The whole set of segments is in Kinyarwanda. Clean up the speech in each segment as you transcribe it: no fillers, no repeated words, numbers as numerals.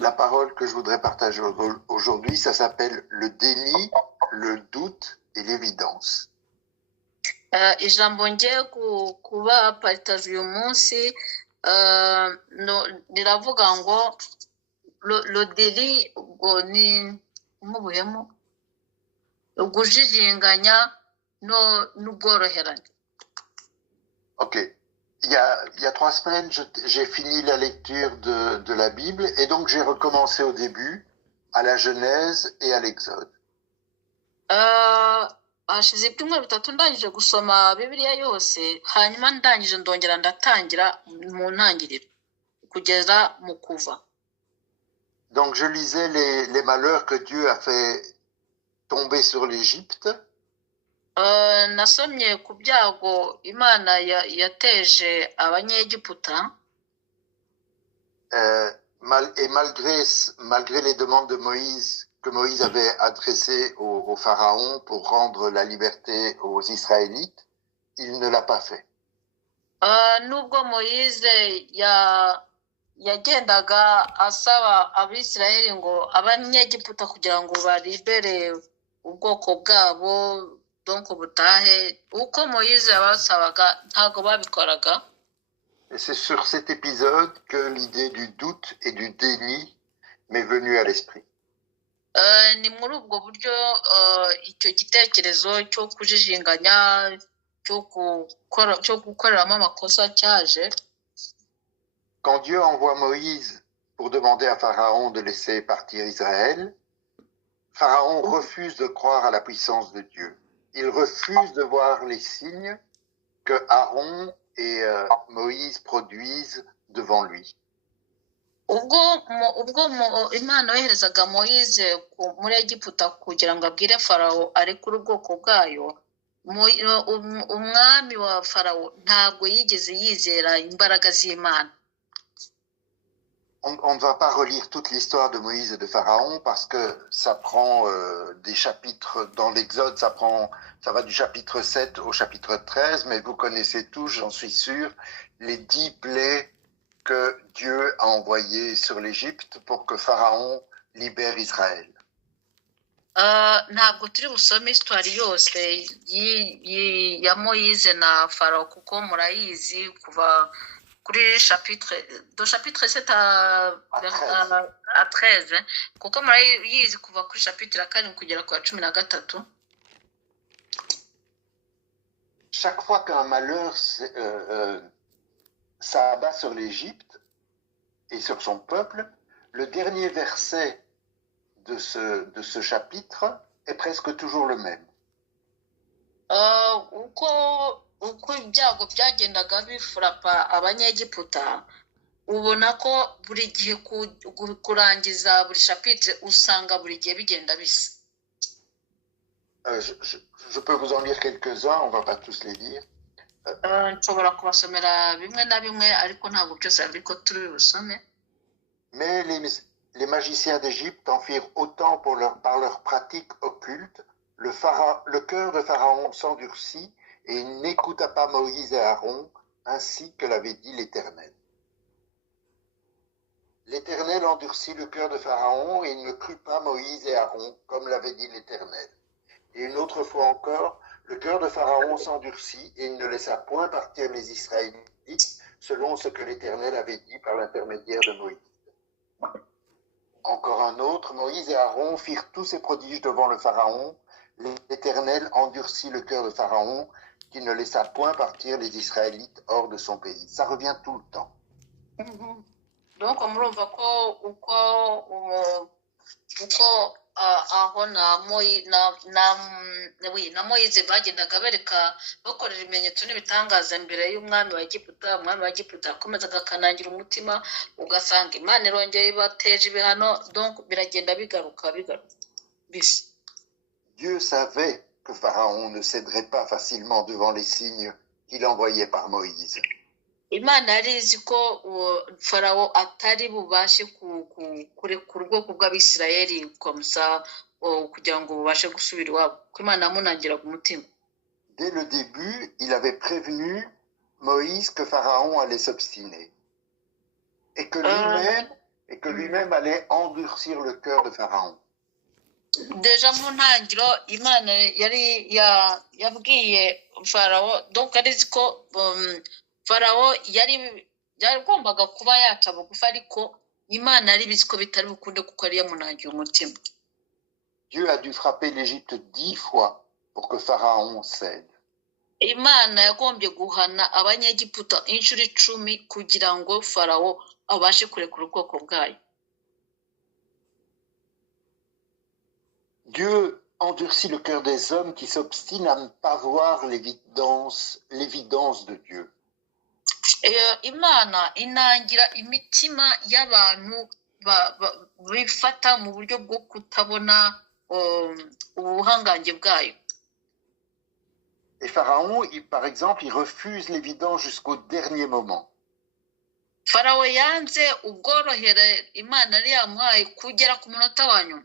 La parole que je voudrais partager aujourd'hui, ça s'appelle le déni, le doute et l'évidence. ijambo ngiye kuba paritaje uyu munsi riravuga ngo lodeli ubwo ni nk'ubuhemu ugujijinganya n'ubworoherane. Ok. Il y a 3 semaines, j'ai fini la lecture de la Bible et donc j'ai recommencé au début, à la Genèse et à l'Exode. Hashize ibyumweru bitatu ndangije gusoma bibiliya yose, hanyuma ndangije ndongera ndatangira mu ntangiriro kugeza mu kuva. Donc je lisais les malheurs que Dieu a fait tomber sur l'Égypte. Nasomye ku byago Imana yateje abanyegiputa. Et malgré les demandes de Moïse, que Moïse avait adressées au Pharaon pour rendre la liberté aux Israélites, il ne l'a pas fait. Nubwo Moïse yagendaga asaba Abisirayeli ngo abanyegiputa kugira ngo baribere ubwoko bwabo donc butahe, uko Moïse yabasabaga ntago babikoraga. Et c'est sur cet épisode que l'idée du doute et du déni m'est venue à l'esprit. Ni muri ubwo buryo icyo gitekerezo cyo kujijinganya cyo gukoreramo amakosa cyaje. Quand Dieu envoie Moïse pour demander à Pharaon de laisser partir Israël, Pharaon refuse de croire à la puissance de Dieu. Il refuse de voir les signes que Aaron et Moïse produisent devant lui. ubwo Imana yoherezaga Moïse muri Egiputa kugira ngo abwire Farawo arekure ubwoko bwayo, umwami wa Farawo ntabwo yigeze yizera imbaraga z'Imana. On ne va pas relire toute l'histoire de Moïse et de Pharaon parce que ça prend des chapitres dans l'Exode, ça va du chapitre 7 au chapitre 13, mais vous connaissez tous, j'en suis sûr, les 10 plaies que Dieu a envoyées sur l'Égypte pour que Pharaon libère Israël. Ntabwo turi busome histoire yose ya Moïse na Farawo kuko murayizi kuva kuri chapitre 7 à 13, kuko murayizi kuva kuri chapitre 4 kugera ku 13. Chaque fois qu'un malheur s'abat sur l'Égypte et sur son peuple, le dernier verset de ce chapitre est presque toujours le même. Uko ibyago byagendaga bifurapa abanyegiputa, ubona ko buri gihe kurangiza buri chapitre usanga buri gihe bigenda bisa. Je peux vous en lire quelques-uns, on va pas tous les dire. Nshobora kubasomera bimwe na bimwe ariko ntabwo byose ariko turi busome. Mais les magiciens d'Égypte en firent autant par leur pratique occulte. Le cœur de Pharaon s'endurcit et il n'écouta pas Moïse et Aaron, ainsi que l'avait dit l'Éternel. L'Éternel endurcit le cœur de Pharaon et il ne crut pas Moïse et Aaron, comme l'avait dit l'Éternel. Et une autre fois encore, le cœur de Pharaon s'endurcit et il ne laissa point partir les Israélites, selon ce que l'Éternel avait dit par l'intermédiaire de Moïse. Encore un autre, Moïse et Aaron firent tous ces prodiges devant le Pharaon. L'Éternel endurcit le cœur de Pharaon, qui ne laissa point partir les Israélites hors de son pays. Ça revient tout le temps. Donc murumva ko uko aho na Moïse bagendaga bakorera ibimenyetso n'ibitangaza imbere y'umwami wa Egiputa. Umwami wa Egiputa akomezaga akanangira umutima, ugasanga Imana irongera ibateje ibihano, donc biragenda bigaruka bisa. Dieu savait que Pharaon ne céderait pas facilement devant les signes qu'il envoyait par Moïse. Imana yarizi ko Farawo atari bubashe kurekura ubwoko bw'Abisirayeli komsa kugira ngo bubashe gusubira iwabo, ko Imana yamunangiraga umutima. Dès le début, il avait prévenu Moïse que Pharaon allait s'obstiner et que lui-même et que lui-même allait endurcir le cœur de Pharaon. deja mu ntangiriro imana yari yabwiye farawo donc arizi ko farawo yagombaga kuba yaca bugufi ariko imana yari bizi ko bitari bukunde kuko yari yamunangiye umutima. Dieu a dû frapper l'Égypte 10 fois pour que Pharaon cède. Imana yagombye guhana abanyegiputa inshuro 10 kugira ngo farawo abashe kurekura ubwoko bwayo. Dieu endurcit le cœur des hommes qui s'obstinent à ne pas voir l'évidence de Dieu. Imana inangira imitima y'abantu bifata mu buryo bwo kutabona ubuhangange bwayo. Et Pharaon, par exemple, il refuse l'évidence jusqu'au dernier moment. Farawo yanze ubworohere Imana yari yamuhaye kugera ku munota wa nyuma.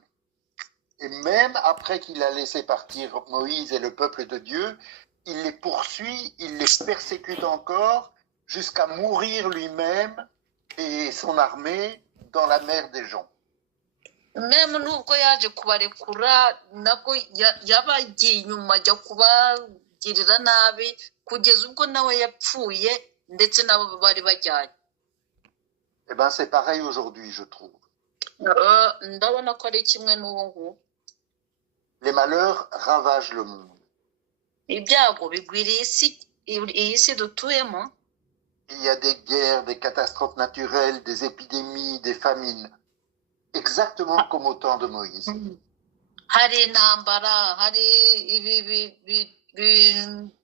Et même après qu'il a laissé partir Moïse et le peuple de Dieu, il les poursuit, il les persécute encore jusqu'à mourir lui-même et son armée dans la mer des gens. Même nubwo yaje kubarekura nako yabagiye inyuma ajya kubagirira nabi kugeza ubwo nawe yapfuye ndetse nabo bari bajyanye. Eh bien, c'est pareil aujourd'hui, je trouve. Ndabona ko ari kimwe n'ubu ngubu. Les malheurs ravagent le monde. Ibyago bigwiriye iyi si dutuyemo. Il y a des guerres, des catastrophes naturelles, des épidémies, des famines, exactement comme au temps de Moïse. Hari intambara, hari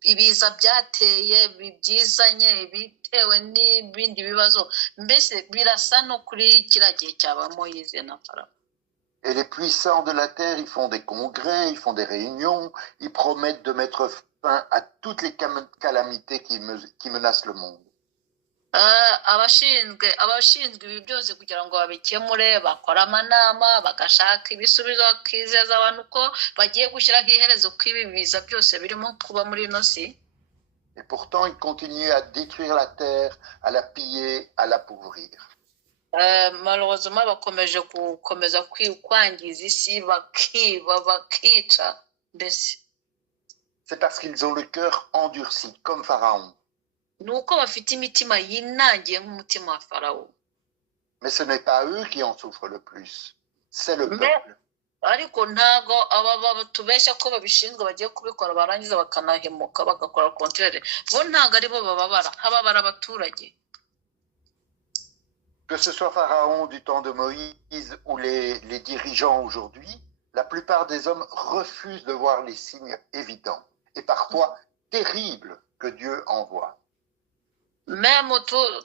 ibiza byateye byizanye bitewe n'ibindi bibazo, mbese birasa no kuri kiriya gihe cyaba Moïse na Farawo. Et les puissants de la terre, ils font des congrès, ils font des réunions, ils promettent de mettre fin à toutes les calamités qui menacent le monde. abashinzwe ibi byose kugira ngo babikemure bakora amanama bagashaka ibisubizo bakizeza abantu ko bagiye gushyiraho iherezo kw'ibi biza byose birimo kuba muri ino si. Et pourtant, ils continuent à détruire la terre, à la piller, à l'appauvrir. Malheureusement bakomeje gukomeza kwangiza isi bakiba bakica mbese. C'est parce qu'ils ont le cœur endurci comme Pharaon. Nuko bafite imitima yinangiye nk'umutima wa Farawo. Mais ce n'est pas eux qui en souffrent le plus, c'est le peuple. Ariko ntago aba tubeshya ko babishinzwe bagiye kubikora barangiza bakanahemuka bagakora contraire. Bo ntago ari bo bababara, hababara abaturage. Que ce soit Pharaon du temps de Moïse ou les dirigeants aujourd'hui, la plupart des hommes refusent de voir les signes évidents et parfois terribles que Dieu envoie. Même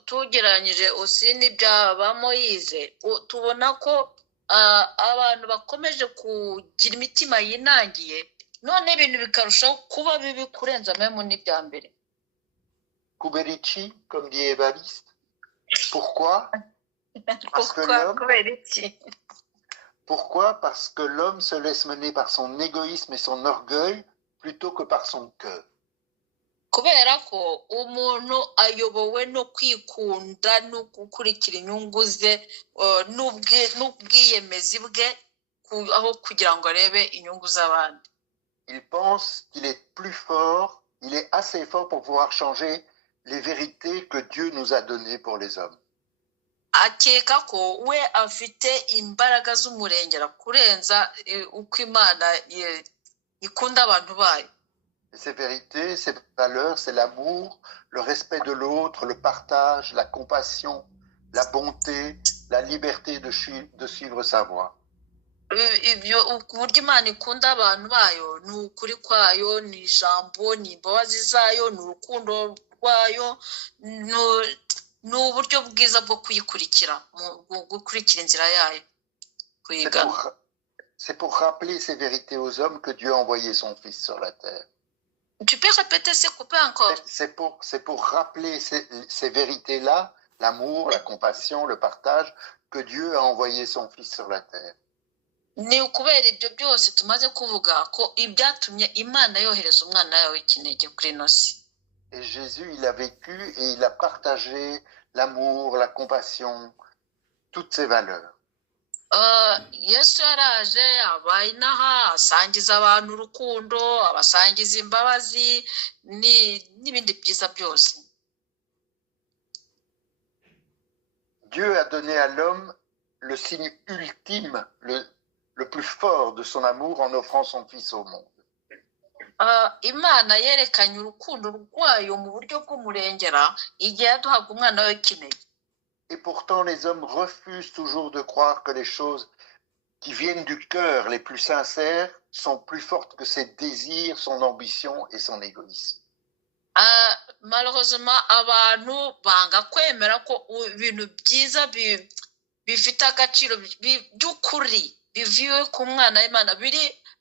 tugeranyije aussi n'ibyaba Moïse tubona ko abantu bakomeje kugira imitima yinangiye none ibintu bikarushaho kuba bibi kurenza même n'ibya mbere. Kuberici, comme dit Évariste. Pourquoi? Pourquoi? Parce que l'homme se laisse mener par son égoïsme et son orgueil plutôt que par son cœur. Kubera ko umuntu ayobowe no kwikunda no gukurikira inyungu ze n'ubwiyemezi bwe aho kugira ngo arebe inyungu z'abandi. Il pense qu'il est plus fort, il est assez fort pour pouvoir changer les vérités que Dieu nous a données pour les hommes. Akeka ko we afite imbaraga z'umurengera kurenza uko Imana ikunda abantu bayo. Ces vérités, ces valeurs, c'est l'amour, le respect de l'autre, le partage, la compassion, la bonté, la liberté de suivre sa voie. Ibyo uburyo Imana ikunda abantu bayo ni ukuri kwayo, ni ijambo, ni imbabazi zayo, ni urukundo rwayo, ni uburyo bwiza bwo kuyikurikira, gukurikira inzira yayo. C'est pour rappeler ces vérités aux hommes que Dieu a envoyé son Fils sur la terre. Tu peux répéter ces coupés encore? C'est pour rappeler ces vérités-là, l'amour, la compassion, le partage, que Dieu a envoyé son Fils sur la terre. Ni ukubera ibyo byose tumaze kuvuga ko ibyatumye Imana yohereza umwana yawe w'ikinege kuri ino si. Et Jésus, il a vécu et il a partagé l'amour, la compassion, toutes ces valeurs. Yesu yaraje abaye inaha asangiza abantu urukundo abasangiza imbabazi n'ibindi byiza byose. Dieu a donné à l'homme le signe ultime, le plus fort de son amour en offrant son Fils au monde. Imana yerekanye urukundo rwayo mu buryo bw'umurengera igihe yaduhaga umwana we w'ikinege. Et pourtant, les hommes refusent toujours de croire que les choses qui viennent du cœur les plus sincères sont plus fortes que ses désirs, son ambition et son égoïsme. Malheureusement, abantu banga kwemera ko ibintu byiza bifite agaciro by'ukuri bivuye ku mwana w'Imana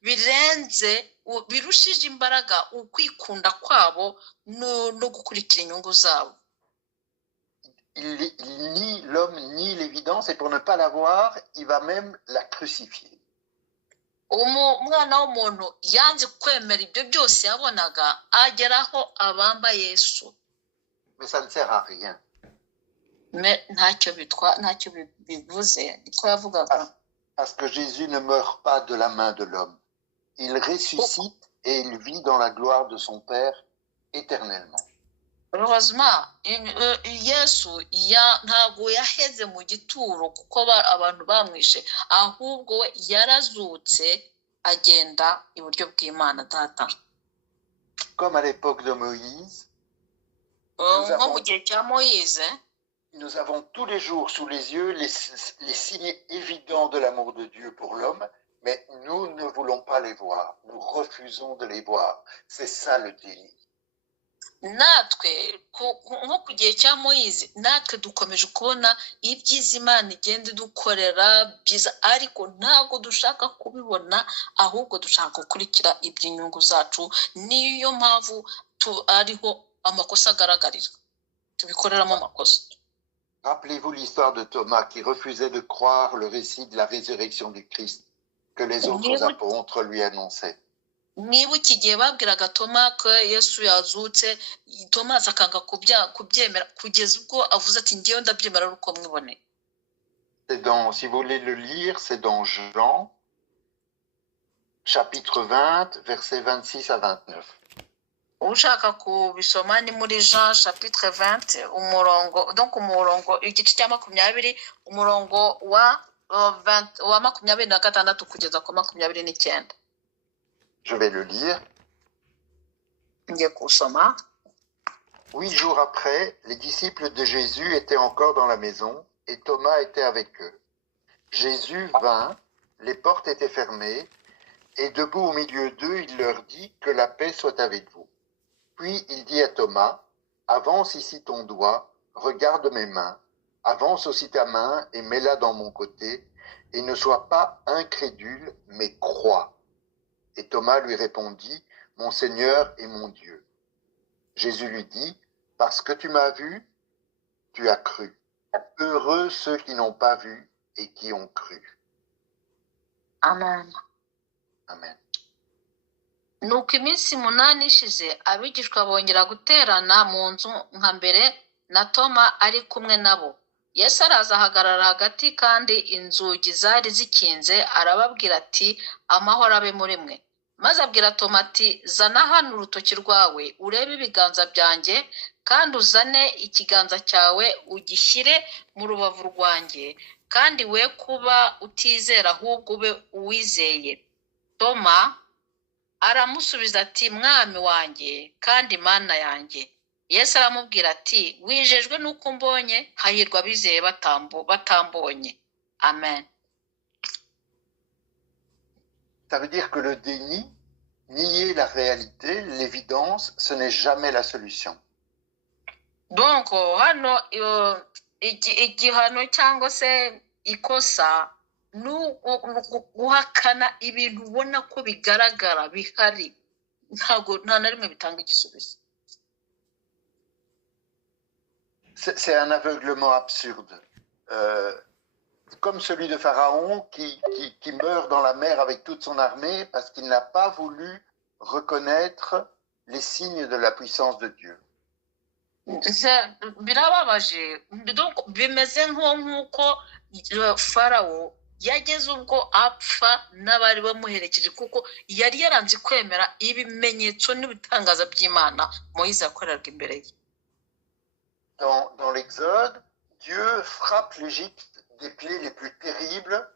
birenze birushije imbaraga ukwikunda kwabo no gukurikira inyungu zabo. L'homme nie l'évidence et pour ne pas la voir, il va même la crucifier. Umwana w'umuntu yanze kwemera ibyo byose yabonaga ageraho abamba Yesu. Mais ça ne sert à rien. Ntacyo bivuze niko yavugaga. Parce que Jésus ne meurt pas de la main de l'homme. Il ressuscite et il vit dans la gloire de son Père éternellement. Heureusement, Yesu ntabwo yaheze mu gituro kuko abantu bamwishe, ahubwo we yarazutse agenda iburyo bw'Imana Data. Comme à l'époque de Moïse, nous avons tous les jours sous les yeux les signes évidents de l'amour de Dieu pour l'homme, mais nous ne voulons pas les voir. Nous refusons de les voir. C'est ça le déni. Natwe nko ku gihe cya Moyize natwe dukomeje kubona ibyiza Imana igenda dukorera byiza, ariko ntabwo dushaka kubibona, ahubwo dushaka gukurikira iby'inyungu zacu. Niyo mpamvu ariho amakosa agaragarira, tubikoreramo amakosa. Rappelez-vous l'histoire de Thomas qui refusait de croire le récit de la résurrection du Christ que les autres apôtres lui annonçaient. Nibuka igihe babwiraga Toma ko Yesu yazutse, Thomas akanga kubyemera kugeza ubwo avuze ati ngiye ndabyemera uko mwibone. Si vous voulez le lire, c'est dans Jean, chapitre 20, versets 26 à 29. Ushaka kubisoma ni muri Jean chapitre 20 umurongo igice cya 20 umurongo wa 26 kugeza ku 29. Je vais le lire. 8 jours après, les disciples de Jésus étaient encore dans la maison et Thomas était avec eux. Jésus vint, les portes étaient fermées et debout au milieu d'eux, il leur dit que la paix soit avec vous. Puis il dit à Thomas, avance ici ton doigt, regarde mes mains, avance aussi ta main et mets-la dans mon côté et ne sois pas incrédule mais crois. Et Thomas lui répondit, mon Seigneur et mon Dieu. Jésus lui dit, parce que tu m'as vu, tu as cru. Heureux ceux qui n'ont pas vu et qui ont cru. Amen. Amen. Nuko iminsi 8 ishize abigishwa bongera guterana mu nzu nka mbere na Toma ari kumwe nabo. Yesu araza ahagarara hagati kandi inzugi zari zikinze, arababwira ati amahoro abe muri mwe. Maze abwira Toma ati zana hano urutoki rwawe urebe ibiganza byanjye, kandi uzane ikiganza cyawe ugishyire mu rubavu rwanjye, kandi we kuba utizera ahubwo ube uwizeye. Toma aramusubiza ati mwami wanjye kandi mana yanjye. Yesu aramubwira ati wijejwe nuko mbonye, hahirwa abizeye batambonye. Amen. Ça veut dire que le déni, nier la réalité, l'évidence, ce n'est jamais la solution. Donc hano igihano cyangwa se ikosa guhakana ibintu ubona ko bigaragara bihari, nta na rimwe bitanga igisubizo. C'est un aveuglement absurde, comme celui de Pharaon qui meurt dans la mer avec toute son armée parce qu'il n'a pas voulu reconnaître les signes de la puissance de Dieu. Birababaje, donc bimeze nk'uko farawo yageze ubwo apfa n'abari bamuherekeje kuko yari yaranze kwemera ibimenyetso n'ibitangaza by'Imana Moïse yakoreraga imbere ye. Dans l'Exode, Dieu frappe l'Égypte des plaies les plus terribles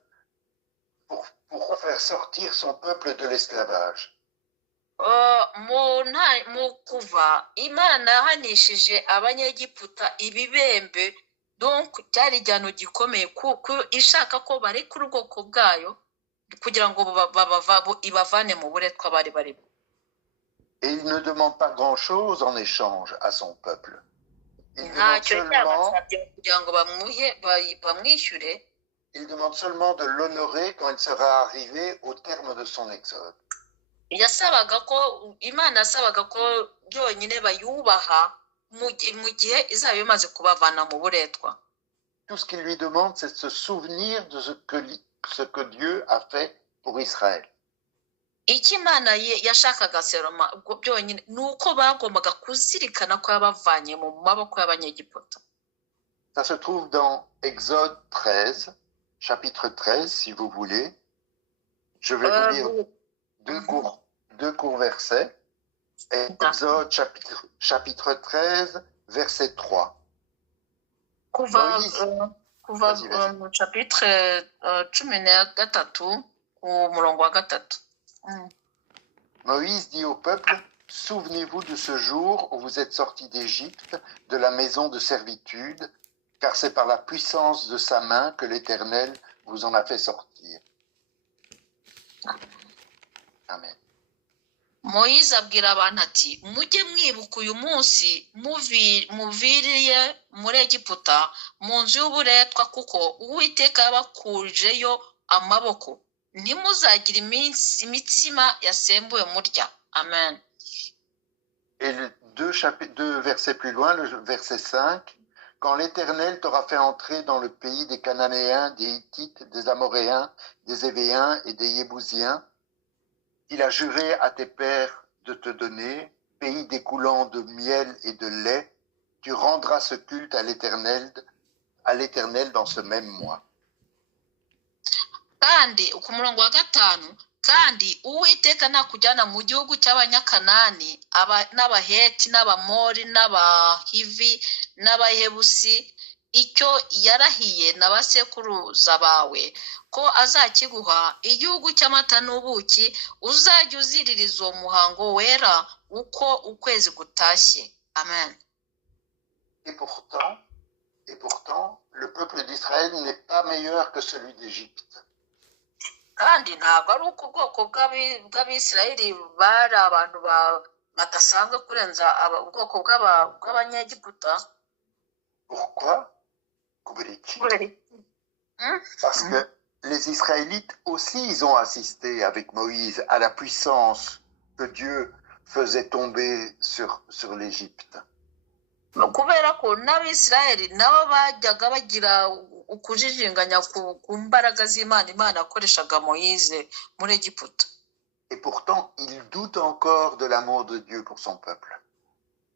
pour faire sortir son peuple de l'esclavage. Mu kuva Imana yahanishije abanyegiputa ibibembe, donc cyari igihano gikomeye kuko ishaka ko barekura ubwoko bwayo kugira ngo ibavane mu buretwa bari barimo. Et il ne demande pas grand-chose en échange à son peuple. Il demande seulement de l'honorer quand il sera arrivé au terme de son exode. Imana yasabaga ko byonyine bayubaha mu gihe izaba imaze kubavana mu buretwa. Tout ce qu'il lui demande, c'est de se souvenir de ce que Dieu a fait pour Israël. Icyo Imana yashakaga Seroma ubwo byonyine nuko bagombaga kuzirikana ko yabavanye mu maboko y'abanyegiputa. Ça se trouve dans Exode 13, chapitre 13, si vous voulez. Je vais vous lire deux courts versets. Exode chapitre 13, verset 3. Kuva mu chapitre 13 umurongo wa 3. Moïse dit au peuple, souvenez-vous de ce jour où vous êtes sortis d'Égypte, de la maison de servitude, car c'est par la puissance de sa main que l'Éternel vous en a fait sortir. Amen. Moïse abwira abantu ati mujye mwibuka uyu munsi muviriye muri Egiputa mu nzu y'uburetwa kuko Uwiteka yabakurijeyo amaboko. Ntimuzagira imitsima yasembuwe murya. Amen. Et deux versets plus loin, le verset 5, quand l'Éternel t'aura fait entrer dans le pays des Cananéens, des Hittites, des Amoréens, des Évéens et des Yébousiens, il a juré à tes pères de te donner, pays découlant de miel et de lait, tu rendras ce culte à l'Éternel dans ce même mois. Kandi ku murongo wa 5 kandi Uwiteka nakujyana mu gihugu cy'abanyakanani n'abaheti n'abamori n'abahivi n'abayebusi icyo yarahiye n'abasekuruza bawe ko azakiguha igihugu cy'amata n'ubuki uzajya uziririza uwo muhango wera uko ukwezi gutashye. Amen. Et pourtant, le peuple d'Israël n'est pas meilleur que celui d'Égypte. Kandi ntabwo ari uko ubwoko bw'Abisirayeli bari abantu badasanzwe kurenza ubwoko bw'abanyegiputa. Pourquoi? Parce que les Israélites aussi, ils ont assisté avec Moïse à la puissance que Dieu faisait tomber sur l'Égypte. Kubera ko n'Abisirayeli nabo bajyaga bagira ukujijinganya ku mbaraga z'Imana Imana akoreshaga Moïse muri Egiputa. Et pourtant, ils doutent encore de l'amour de Dieu pour son peuple.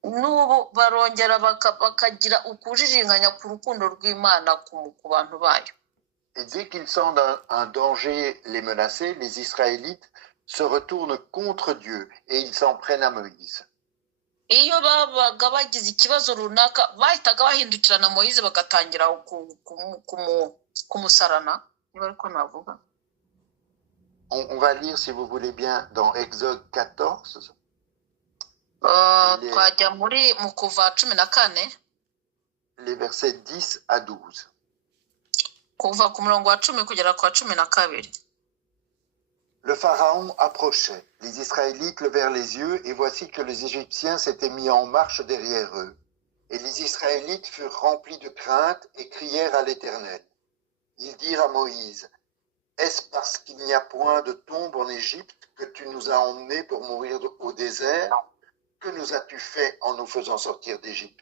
N'ubu barongera bakagira ukujijinganya ku rukundo rw'Imana ku bantu bayo. Et dès qu'ils sentent un danger les menacer, les Israélites se retournent contre Dieu et ils s'en prennent à Moïse. Iyo babaga bagize ikibazo runaka bahitaga bahindukirana Moïse bagatangira kumusarana. Niba ariko navuga. On va lire, si vous voulez bien, dans Exode 14. Twajya mu kuva 14. Les versets 10 à 12. Kuva ku murongo wa 10 kugera ku wa 12. Le Pharaon approchait. Les Israélites levèrent les yeux et voici que les Égyptiens s'étaient mis en marche derrière eux. Et les Israélites furent remplis de crainte et crièrent à l'Éternel. Ils dirent à Moïse, « Est-ce parce qu'il n'y a point de tombe en Égypte que tu nous as emmenés pour mourir au désert? Que nous as-tu fait en nous faisant sortir d'Égypte?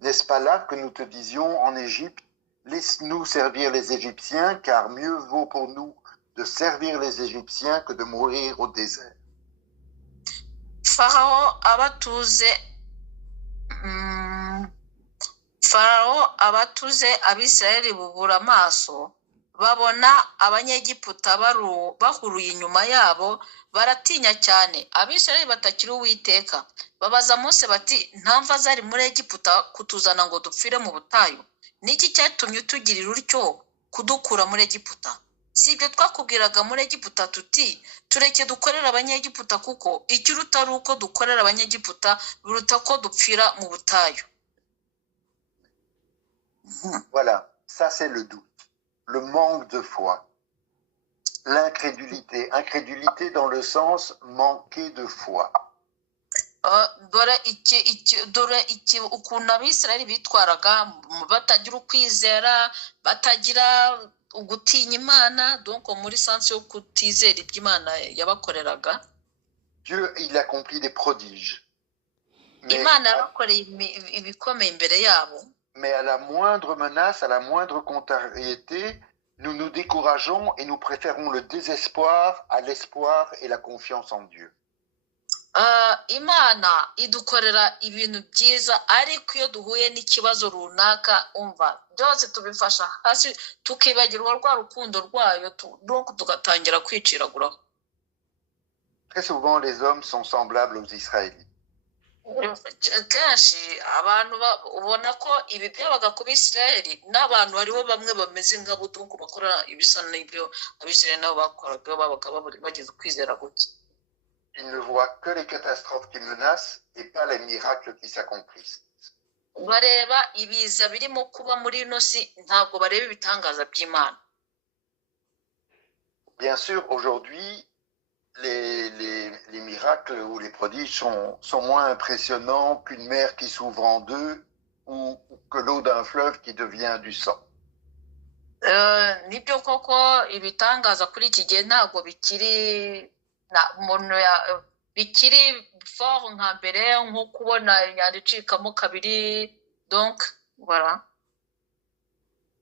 N'est-ce pas là que nous te disions en Égypte, laisse-nous servir les Égyptiens, car mieux vaut pour nous de servir les Égyptiens que de mourir au désert. » farawo abatuze abisirayeli bubura amaso babona abanyegiputa bahuruye inyuma yabo baratinya cyane abisirayeli batakiri uwiteka babaza Mose bati ntamva zari muri Egiputa kutuzana ngo dupfire mu butayu niki cyatumye utugirira utyo kudukura muri Egiputa si ibyo twakubwiraga muri Egiputa tuti tureke dukorera abanyegiputa kuko ikiruta ari uko dukorera abanyegiputa biruta ko dupfira mu butayu. Voilà, ça c'est le doute, le manque de foi, l'incrédulité. Incrédulité dans le sens manquer de foi. dore iki ukuntu abisirayeli bitwaraga batagira ukwizera batagira ugutinya Imana donc muri sense yo kutizera ibyo Imana yabakoreraga. Dieu il accomplit des prodiges. Imana yabakoreye ibikomeye imbere yabo. Mais à la moindre menace, à la moindre contrariété, nous nous décourageons et nous préférons le désespoir à l'espoir et la confiance en Dieu. Imana idukorera ibintu byiza ariko iyo duhuye n'ikibazo runaka umva byose tubifasha hasi tukibagirwa rwa rukundo rwayo donc tugatangira kwiciraguraho. Très souvent les hommes sont semblables aux Israélites. Kenshi abantu ubona ko ibi byabaga ku Bisirayeli n'abantu hariho bamwe bameze nk'abo donc bakora ibisa n'ibyo Abisirayeli nabo bakoraga babaga bageze kwizera guke. Ils ne voient que les catastrophes qui menacent et pas les miracles qui s'accomplissent. Bareba ibiza birimo kuba muri ino si ntabwo bareba ibitangaza by'Imana. Bien sûr, aujourd'hui, les miracles ou les prodiges sont moins impressionnants qu'une mer qui s'ouvre en deux ou que l'eau d'un fleuve qui devient du sang. Nibyo koko ibitangaza kuri iki gihe ntabwo bikiri bikiri fort nka mbere nko kubona inyanja icikamo kabiri donc voilà.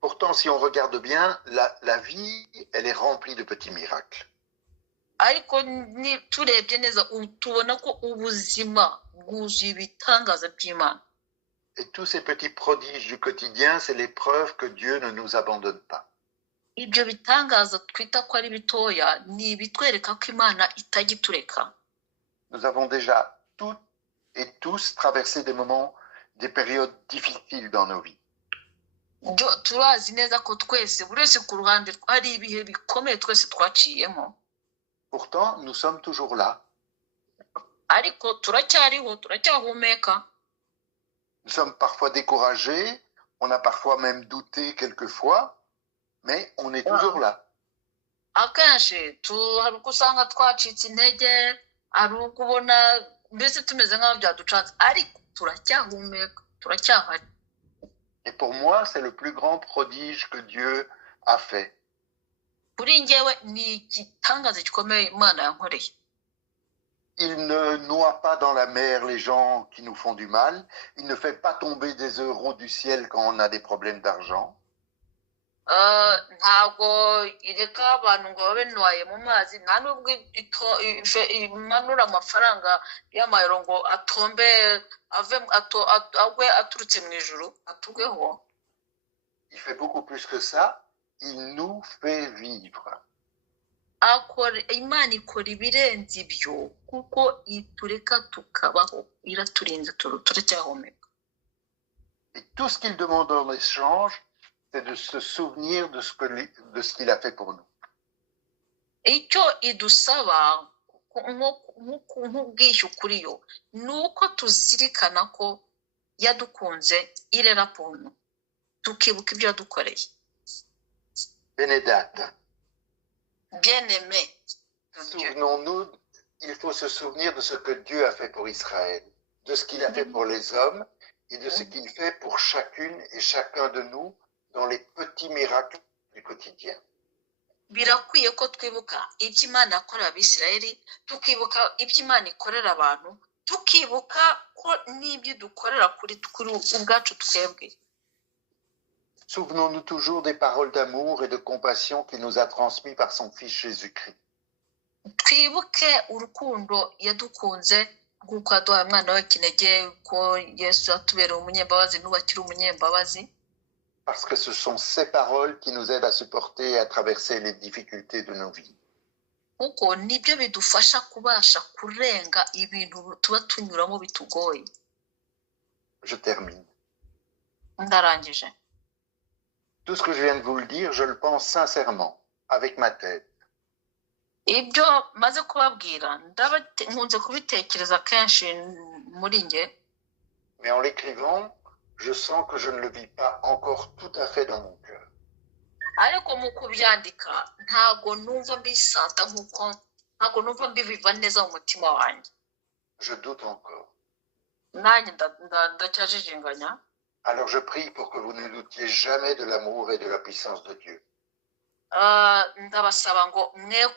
Pourtant, si on regarde bien, la vie, elle est remplie de petits miracles. Ariko turebye neza tubona ko ubuzima bwuzuye ibitangaza by'Imana. Et tous ces petits prodiges du quotidien, c'est les preuves que Dieu ne nous abandonne pas. Ibyo bitangaza twita ko ari bitoya ni ibitwereka ko Imana itagitureka. Nous avons déjà toutes et tous traversé des moments, des périodes difficiles dans nos vies. Turazi neza ko twese buri wese ku ruhande ari ibihe bikomeye twese twaciyemo. Pourtant, nous sommes toujours là. Ariko turacyariho turacyahumeka. Nous sommes parfois découragés, on a parfois même douté quelquefois, mais on est toujours là. Akenshi hari usanga twacitse intege ari ukubona mbese tumeze nk'aho byaducanze ariko turacyahumeka turacyahari. Et pour moi, c'est le plus grand prodige que Dieu a fait. Kuri njyewe ni igitangaza gikomeye Imana yankoreye. Il ne noie pas dans la mer les gens qui nous font du mal. Il ne fait pas tomber des euros du ciel quand on a des problèmes d'argent. Ntabwo ireka abantu ngo babe noye mu mazi nta nubwo imanura amafaranga y'amayero ngo atombe agwe aturutse mu ijuru atugweho. Il fait beaucoup plus que ça. Il nous fait vivre. Imana ikora ibirenze ibyo kuko itureka tukabaho iraturinze turacyahumeka. Et tout ce qu'il demande en échange, c'est de se souvenir de ce qu'il a fait pour nous. Icyo idusaba nk'ubwishyu kuri yo ni uko tuzirikana ko yadukunze irera pontu tukibuka ibyo yadukoreye. Bénédate. Bien-aimé. Souvenons-nous, il faut se souvenir de ce que Dieu a fait pour Israël, de ce qu'il a fait pour les hommes et de ce qu'il fait pour chacune et chacun de nous dans les petits miracles du quotidien. Birakwiye ko twibuka ibyo Imana yakorera Abisirayeli, tukibuka ibyo Imana ikorera abantu, tukibuka ko n'ibyo dukorera kuri ubwacu twebwe. Souvenons-nous toujours des paroles d'amour et de compassion qu'il nous a transmises par son Fils Jésus-Christ. Twibuke urukundo yadukunze nk'uko yaduhaye umwana we kinege ko Yesu yatubereye umunyembabazi n'ubakiri umunyembabazi. Parce que ce sont ces paroles qui nous aident à supporter et à traverser les difficultés de nos vies. Kuko nibyo bidufasha kubasha kurenga ibintu tuba tunyuramo bitugoye. Je termine. Ndarangije. Tout ce que je viens de vous le dire, je le pense sincèrement, avec ma tête. Ibyo maze kubabwira nkunze kubitekereza kenshi muri nge. Mais en l'écrivant, je sens que je ne le vis pas encore tout à fait dans mon cœur. Ariko mu kubyandika ntago numva mbisanta nkuko ntago numva mbiviva neza mu mutima wanjye. Je doute encore. Nanjye ndacyajijinganya. Alors je prie pour que vous ne doutiez jamais de l'amour et de la puissance de Dieu. Ndabasaba ngo mwe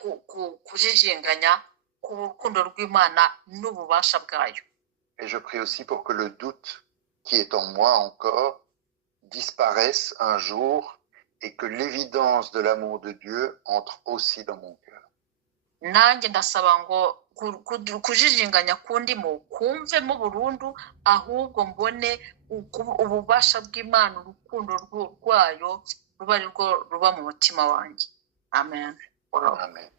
kujijinganya ku rukundo rw'Imana n'ububasha bwayo. Et je prie aussi pour que le doute qui est en moi encore disparaisse un jour et que l'évidence de l'amour de Dieu entre aussi dans mon cœur. Nanjye ndasaba ngo kujijinganya kundimo kumvemo burundu, ahubwo mbone ububasha bw'Imana, urukundo rwayo ruba mu mutima wanjye. Amen. Amen.